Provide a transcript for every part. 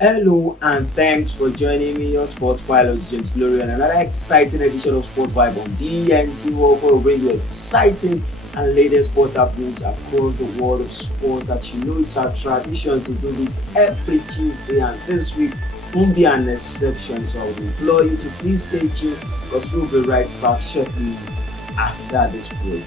Hello and thanks for joining me, your sports pilot James Glory, on another exciting edition of Sport Vibe on DNT World, where we bring you exciting and latest sport happenings across the world of sports. As you know, it's our tradition to do this every Tuesday, and this week won't be an exception. So I would implore you to please stay tuned because we'll be right back shortly after this break.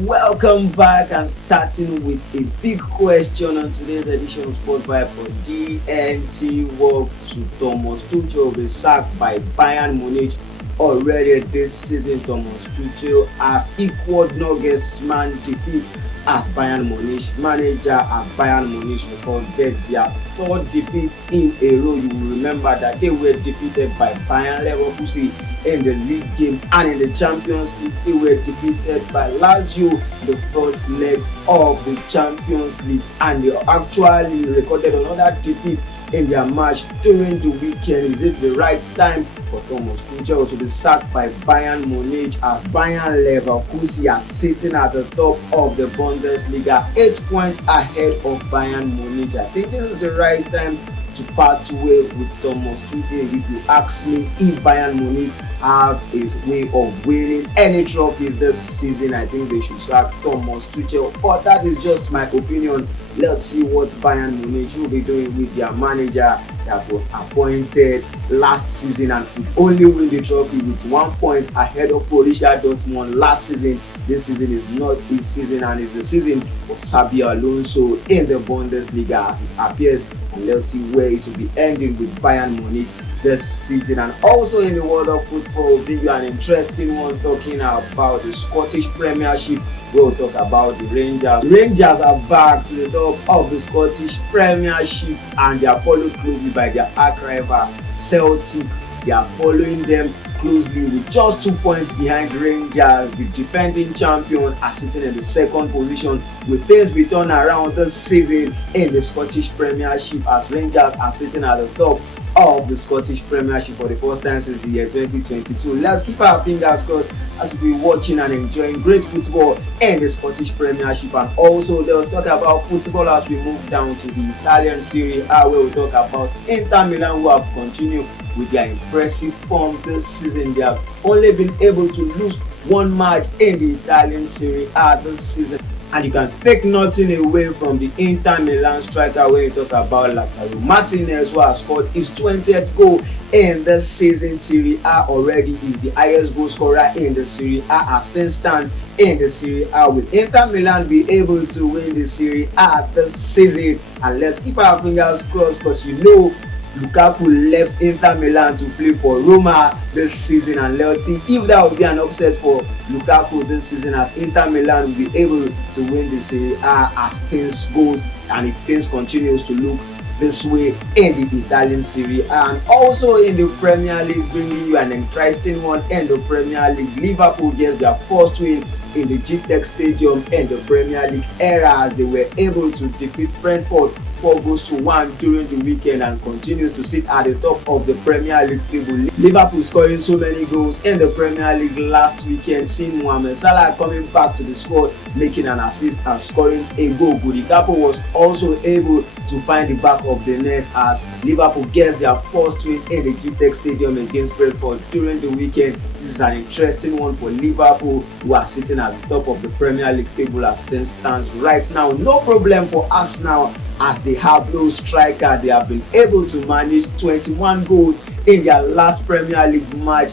Welcome back, and starting with a big question on today's edition of Sport Vibe for DNT World. To Thomas Tuchel be sacked by Bayern Munich already this season. Thomas Tuchel has equaled Nagelsmann defeat as Bayern Munich manager, as Bayern Munich recorded their third defeat in a row. You will remember that they were defeated by Bayern Leverkusen in the league game, and in the Champions League they were defeated by Lazio in the first leg of the Champions League, and they actually recorded another defeat in their match during the weekend. Is it the right time for Thomas Tuchel to be sacked by Bayern Munich, as Bayern Leverkusen are sitting at the top of the Bundesliga, 8 points ahead of Bayern Munich? I think this is the right time to part way with Thomas Tuchel. If you ask me, if Bayern Munich have a way of winning any trophy this season, I think they should sack Thomas Tuchel. But that is just my opinion. Let's see what Bayern Munich will be doing with their manager that was appointed last season and could only win the trophy with 1 point ahead of Borussia Dortmund last season. This season is not his season, and it's the season for Xabi Alonso in the Bundesliga as it appears. And let's see where it will be ending with Bayern Munich this season. And also in the world of football, we'll give you an interesting one talking about the Scottish Premiership. We'll talk about the Rangers. The Rangers are back to the top of the Scottish Premiership, and they are followed closely by their arch rival Celtic. They are following them closely with just 2 points behind Rangers. The defending champion are sitting in the second position, with things be turned around this season in the Scottish Premiership, as Rangers are sitting at the top of the Scottish Premiership for the first time since the year 2022. Let's keep our fingers crossed as we'll be watching and enjoying great football in the Scottish Premiership. And also let's talk about football as we move down to the Italian Serie A, where we'll talk about Inter Milan, who have continued with their impressive form this season. They have only been able to lose one match in the Italian Serie A this season, and you can take nothing away from the Inter Milan striker when you talk about Lautaro Martinez, who has scored his 20th goal in the season. Serie A already is the highest goal scorer in the Serie A as things stand in the Serie A. Will Inter Milan be able to win the Serie A this season? And let's keep our fingers crossed, because you know Lukaku left Inter Milan to play for Roma this season, and let's see if that will be an upset for Lukaku this season, as Inter Milan will be able to win the Serie A as things goes, and if things continues to look this way in the Italian Serie A. And also in the Premier League, bringing you an interesting one in the Premier League. Liverpool gets their first win in the GTEC Stadium in the Premier League era, as they were able to defeat Brentford 4-1 during the weekend, and continues to sit at the top of the Premier League table. Liverpool scoring so many goals in the Premier League last weekend, seeing Mohamed Salah coming back to the squad, making an assist and scoring a goal. Gudi Gakpo was also able to find the back of the net as Liverpool gets their first win in the GTEC Stadium against Brentford during the weekend. This is an interesting one for Liverpool, who are sitting at the top of the Premier League table as things stands right now. No problem for Arsenal, as they have no striker. They have been able to manage 21 goals in their last Premier League match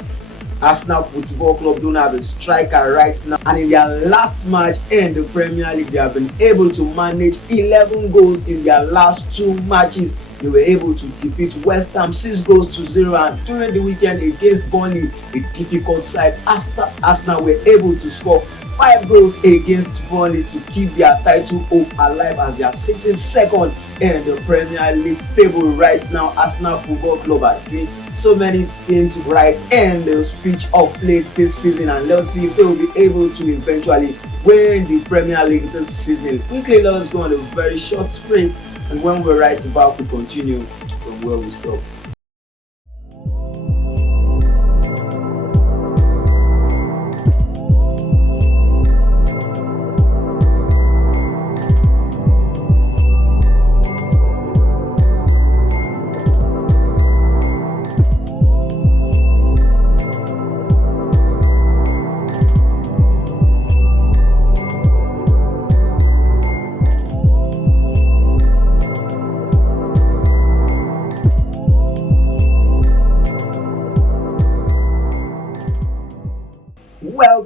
Arsenal Football Club don't have a striker right now, and in their last match in the Premier League, they have been able to manage 11 goals in their last 2 matches. They were able to defeat West Ham 6-0, and during the weekend against Burnley, a difficult side, Arsenal were able to score 5 goals against Burnley to keep their title hope alive as they are sitting second in the Premier League table right now. Arsenal Football Club are doing so many things right in the pitch of play this season, and let's see if they will be able to eventually win the Premier League this season. Quickly, let's go on a very short sprint, and when we're right back, we continue from where we stop.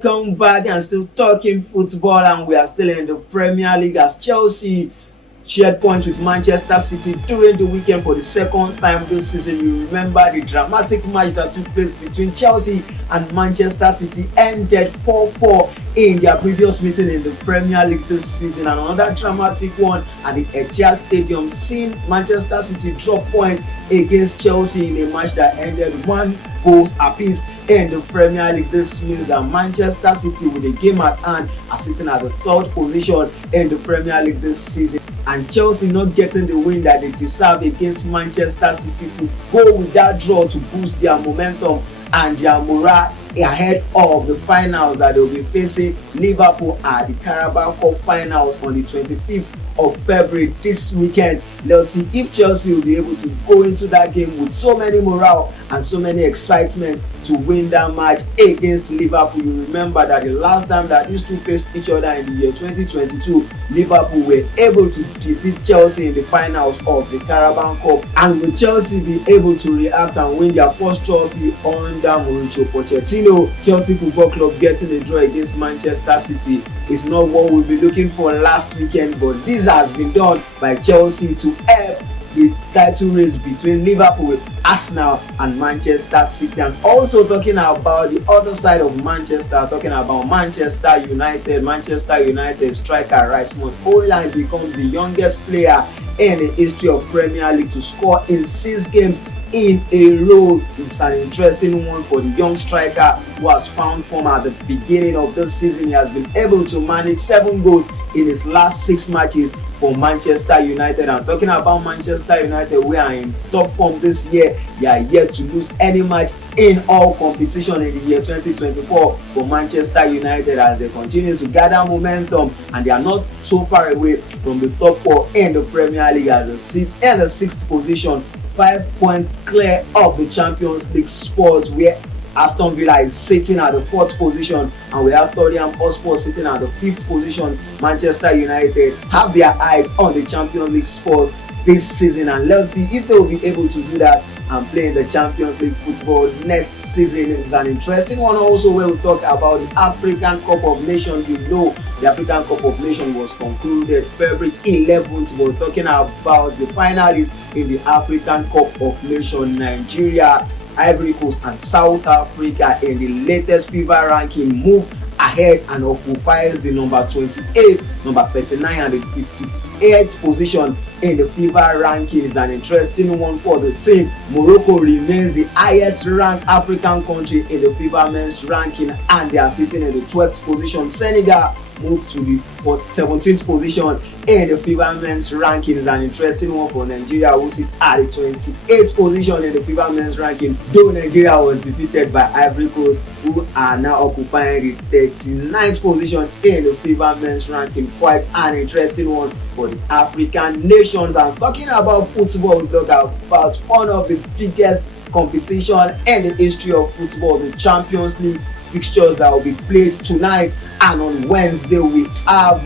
Welcome back, and still talking football, and we are still in the Premier League as Chelsea shared points with Manchester City during the weekend for the second time this season. You remember the dramatic match that took place between Chelsea and Manchester City ended 4-4 in their previous meeting in the Premier League this season, and another dramatic one at the Etihad Stadium, seeing Manchester City drop points against Chelsea in a match that ended 1 goal apiece in the Premier League. This means that Manchester City, with a game at hand, are sitting at the 3rd position in the Premier League this season, and Chelsea not getting the win that they deserve against Manchester City to go with that draw to boost their momentum and their morale ahead of the finals that they will be facing Liverpool at the Carabao Cup finals on the 25th of February this weekend. Let's see if Chelsea will be able to go into that game with so many morale and so many excitement to win that match against Liverpool. You remember that the last time that these two faced each other in the year 2022, Liverpool were able to defeat Chelsea in the finals of the Carabao Cup, and will Chelsea be able to react and win their first trophy under Mauricio Pochettino? Chelsea Football Club getting a draw against Manchester City is not what we'll be looking for last weekend, but this has been done by Chelsea to help the title race between Liverpool, Arsenal and Manchester City. And also talking about the other side of Manchester, talking about Manchester United. Manchester United striker Rasmus Højlund becomes the youngest player in the history of Premier League to score in 6 games in a row. It's an interesting one for the young striker who has found form at the beginning of this season. He has been able to manage 7 goals in his last 6 matches for Manchester United. I'm talking about Manchester United, we are in top form this year. They are yet to lose any match in all competition in the year 2024 for Manchester United, as they continue to gather momentum, and they are not so far away from the top 4 in the Premier League as they sit in the 6th position, 5 points clear of the Champions League spots, where Aston Villa is sitting at the 4th position, and we have Tottenham Hotspur sitting at the 5th position. Manchester United have their eyes on the Champions League spots this season, and let's see if they will be able to do that and play in the Champions League football next season. It's an interesting one also where we talk about the African Cup of Nations. You know, the African Cup of Nations was concluded February 11th. We're talking about the finalists in the African Cup of Nations. Nigeria, Ivory Coast and South Africa in the latest FIFA ranking move ahead and occupies the number 28, number 39 and the 58th position in the FIFA ranking. Is an interesting one for the team. Morocco remains the highest ranked African country in the FIFA men's ranking, and they are sitting in the 12th position. Senegal moved to the 17th position in the FIFA men's ranking. Is an interesting one for Nigeria, who sits at the 28th position in the FIFA men's ranking, though Nigeria was defeated by Ivory Coast, who are now occupying the 39th position in the FIFA men's ranking. Quite an interesting one for the African nations. And talking about football, we talk about one of the biggest competition in the history of football, the Champions League fixtures that will be played tonight, and on Wednesday we have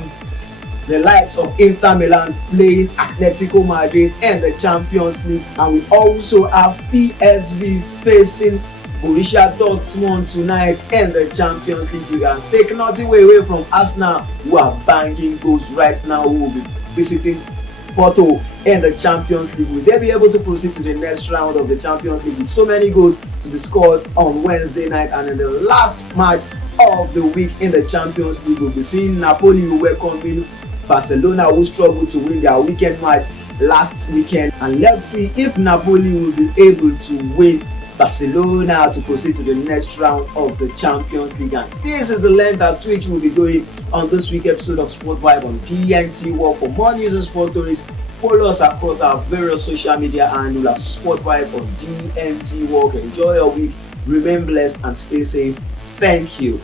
the likes of Inter Milan playing Atletico Madrid in the Champions League, and we also have PSV facing Borussia Dortmund tonight in the Champions League. You can take nothing away from Arsenal, who are banging goals right now, who will be visiting Porto in the Champions League. Will they be able to proceed to the next round of the Champions League with so many goals to be scored on Wednesday night? And in the last match of the week in the Champions League, we'll be seeing Napoli welcoming Barcelona, who struggled to win their weekend match last weekend. And let's see if Napoli will be able to win Barcelona to proceed to the next round of the Champions League. And this is the length at which we'll be going on this week's episode of Sports Vibe on DNT World. For more news and sports stories, follow us across our various social media handles at Sports Vibe on DNT World. Enjoy your week, remain blessed and stay safe. Thank you.